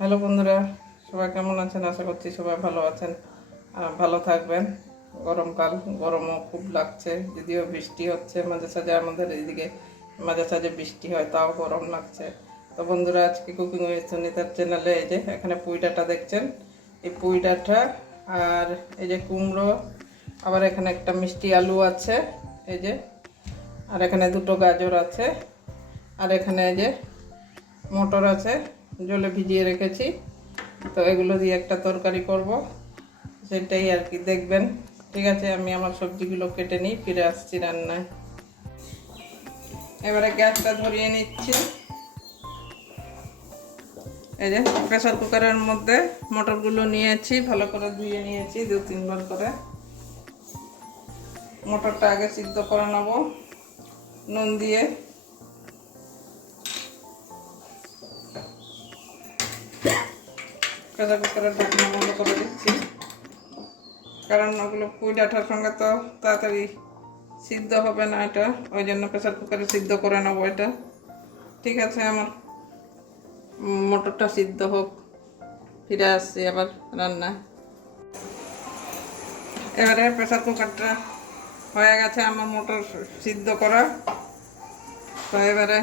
Hello বন্ধুরা, সবাই কেমন আছেন? আশা করছি সবাই ভালো আছেন। ভালো থাকবেন। গরমকাল, গরমও খুব লাগছে, যদিও বৃষ্টি হচ্ছে মাঝে সাঝে আমাদের এইদিকে মাঝে সাঝে বৃষ্টি হয়, তাও গরম লাগছে। তো বন্ধুরা, আজকে কুকিং উইথ সুনিতার চ্যানেলে এই যে এখানে পুঁই দেখছেন? এই পুঁই আর এই যে কুমড়ো, আবার এখানে একটা মিষ্টি আলু আছে, এই যে, আর এখানে দুটো গাজর আছে, আর এখানে এই যে মটর আছে। জলে ভিজিয়ে রেখেছি। তো এগুলো দিয়ে একটা তরকারি করব। সেটাই আর কি, দেখবেন। ঠিক আছে, আমি আমার সবজিগুলো কেটে নিই, ফিরে আসছি রান্নায়। এবারে গ্যাসটা ধরিয়ে নিচ্ছি। এই যে প্রেশার কুকারের মধ্যে মটরগুলো নিয়েছি, ভালো করে ধুয়ে নিয়েছি দু তিনবার করে। মটরটা আগে সিদ্ধ করে নেব। নুন দিয়ে প্রেসার কুকারের ঢাকনা বন্ধ করে দিচ্ছি। কারণ ওগুলো পুঁই ডাঁটার সঙ্গে তো তাড়াতাড়ি সিদ্ধ হবে না এটা। ওই জন্য প্রেসার কুকারে সিদ্ধ করে নেব এটা। ঠিক আছে, আমার মটরটা সিদ্ধ হোক। ফিরে আসছি আবার রান্না। এবারে প্রেসার কুকারটা হয়ে গেছে আমার মটর সিদ্ধ করা। তো এবারে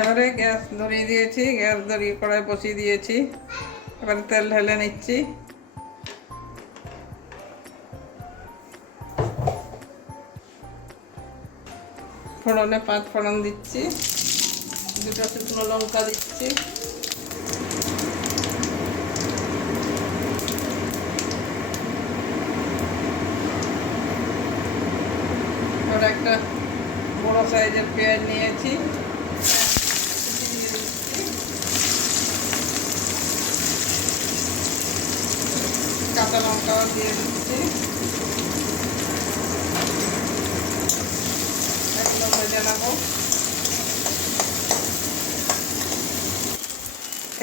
এবারে গ্যাস ধরিয়ে দিয়েছি, গ্যাস ধরিয়ে কড়াই বসিয়ে দিয়েছি। এবারে তেল ঢেলে নিচ্ছি। ফোড়নে পাঁচ ফোড়ন দিচ্ছি, দুটো শুকনো লঙ্কা দিচ্ছি। একটা বড় সাইজের পেঁয়াজ নিয়েছি। কাঁচা লঙ্কাও দিয়ে দিচ্ছি।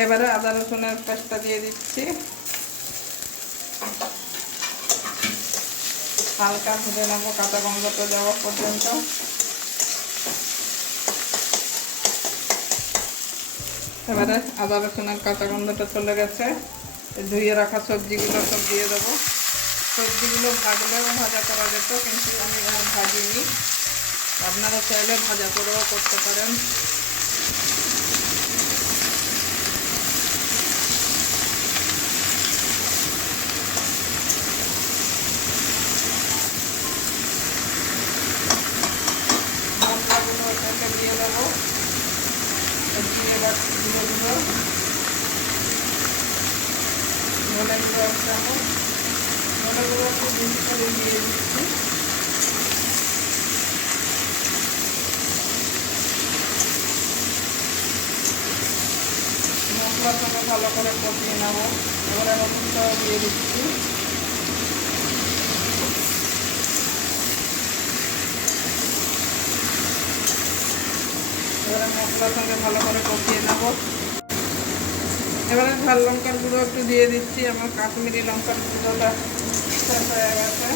এবারে আদা রসুনের পেস্টটা দিয়ে দিচ্ছি। হালকা ভেজে নেব কাঁচা গন্ধটা যাওয়া পর্যন্ত। এবারে আদা রসুনের কাঁচা গন্ধটা চলে গেছে। ধুয়ে রাখা সবজিগুলো সব দিয়ে দেবো। সবজিগুলো ভাজলেও ভাজা করা যেত, কিন্তু আমি ভাজিনি। আপনারা চাইলে ভাজা করেও করতে পারেন। মশলাগুলো এটাকে দিয়ে দেবো। দিয়ে এবার ধনে গুঁড়ো এক চামচ ধনে গুঁড়ো একটু বেশি করে দিয়ে দিচ্ছি মশলার সঙ্গে ভালো করে কষিয়ে নেব এবারে রসুনটাও দিয়ে দিচ্ছি এবারে মশলার সঙ্গে ভালো করে কষিয়ে নেব। এবারে ঝাল লঙ্কার গুঁড়ো একটু দিয়ে দিচ্ছি, আমার কাশ্মীরি লঙ্কার গুঁড়োটা হয়ে গেছে।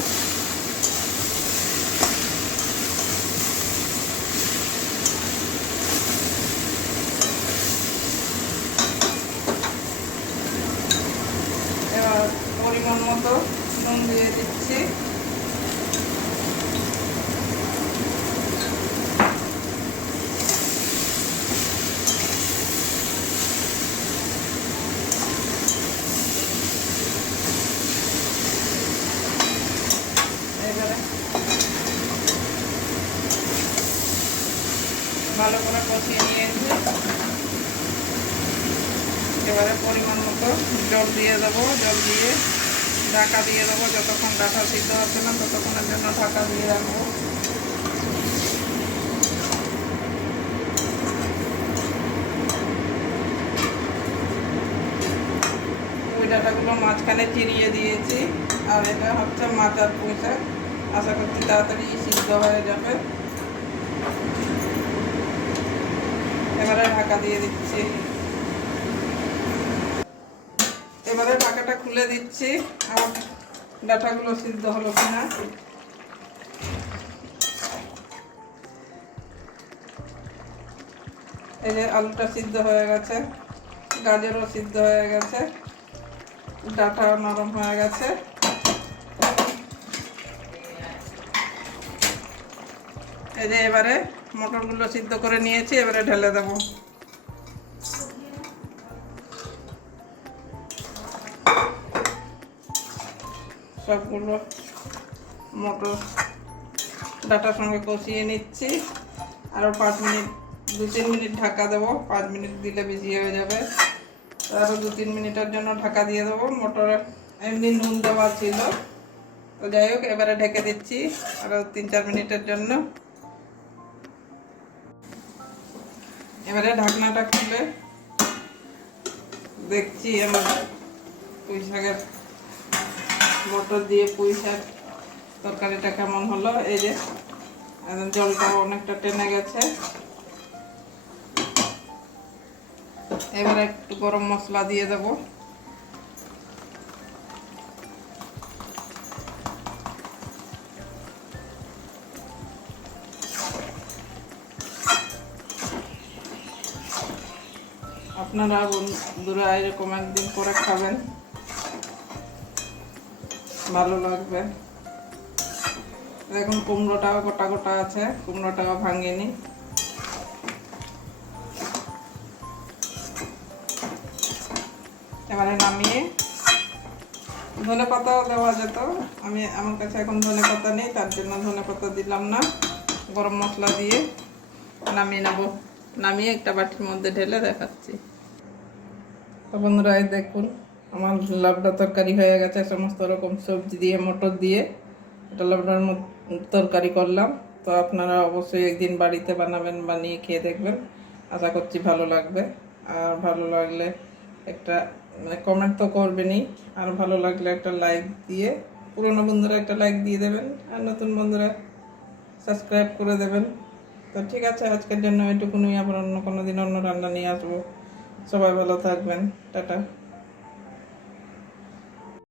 এবার পরিমাণ মতো নুন দিয়ে দিচ্ছি এবারে ভালো করে কষিয়ে নিয়েছি। এবারে পরিমাণ মতো জল দিয়ে দেবো, জল দিয়ে ঢাকা দিয়ে দেবো। যতক্ষণ ডাটা সিদ্ধ হচ্ছে না, ততক্ষণের জন্য ঢাকা দিয়ে রাখব। ডাটাগুলো মাঝখানে চিরিয়ে দিয়েছি, আর এটা হচ্ছে মাচার পুঁইশাক। আশা করছি তাড়াতাড়ি সিদ্ধ হয়ে যাবে। ঢাকা দিয়ে দিচ্ছি। এবারে ঢাকাটা খুলে দিচ্ছি। আর ডাটাগুলো সিদ্ধ হলো কিনা। এই যে আলুটা সিদ্ধ হয়ে গেছে, গাজরও সিদ্ধ হয়ে গেছে, ডাটাও নরম হয়ে গেছে। এই যে এবারে মটরগুলো সিদ্ধ করে নিয়েছি, এবারে ঢেলে দেবো। সবগুলো মটর ডাটার সঙ্গে কষিয়ে নিচ্ছি। আরও পাঁচ মিনিট, দু তিন মিনিট ঢাকা দেবো। পাঁচ মিনিট দিলে বেশি হয়ে যাবে। আরও দু তিন মিনিটের জন্য ঢাকা দিয়ে দেবো। মটরে এমনি নুন দেওয়া ছিল। তো যাই হোক, এবারে ঢেকে দিচ্ছি আরও তিন চার মিনিটের জন্য। এবারে ঢাকনাটা খুলে দেখছি আমার পুঁই শাকের মটর দিয়ে পুঁই শাক তরকারিটা কেমন হলো? এই যে জলটাও অনেকটা টেনে গেছে। এবারে একটু গরম মশলা দিয়ে দেব। আপনারা বন্ধুরা এরকম একদিন করে খাবেন। ভালো লাগবে। দেখুন কুমড়োটাও গোটা গোটা আছে, কুমড়োটাও ভাঙিনি। এবারে নামিয়ে ধনে পাতাও দেওয়া যেত। আমি, আমার কাছে এখন ধনে পাতা নেই, তার জন্য ধনে পাতা দিলাম না। গরম মশলা দিয়ে নামিয়ে নেব। নামিয়ে একটা বাটির মধ্যে ঢেলে দেখাচ্ছি। তো বন্ধুরা দেখুন। আমার লাবড়া তরকারি হয়ে গেছে, সমস্ত রকম সবজি দিয়ে, মটর দিয়ে। এটা লাবড়ার তরকারি করলাম। তো আপনারা অবশ্যই একদিন বাড়িতে বানাবেন বানিয়ে খেয়ে দেখবেন। আশা করছি ভালো লাগবে। আর ভালো লাগলে একটা কমেন্ট তো করবেনই। আর ভালো লাগলে একটা লাইক দিয়ে, পুরনো বন্ধুরা একটা লাইক দিয়ে দেবেন। আর নতুন বন্ধুরা সাবস্ক্রাইব করে দেবেন। তো ঠিক আছে, আজকের জন্য এটুকুনই। আবার অন্য কোনো দিন অন্য রান্না নিয়ে আসব। সবাই ভালো থাকবেন। টাটা।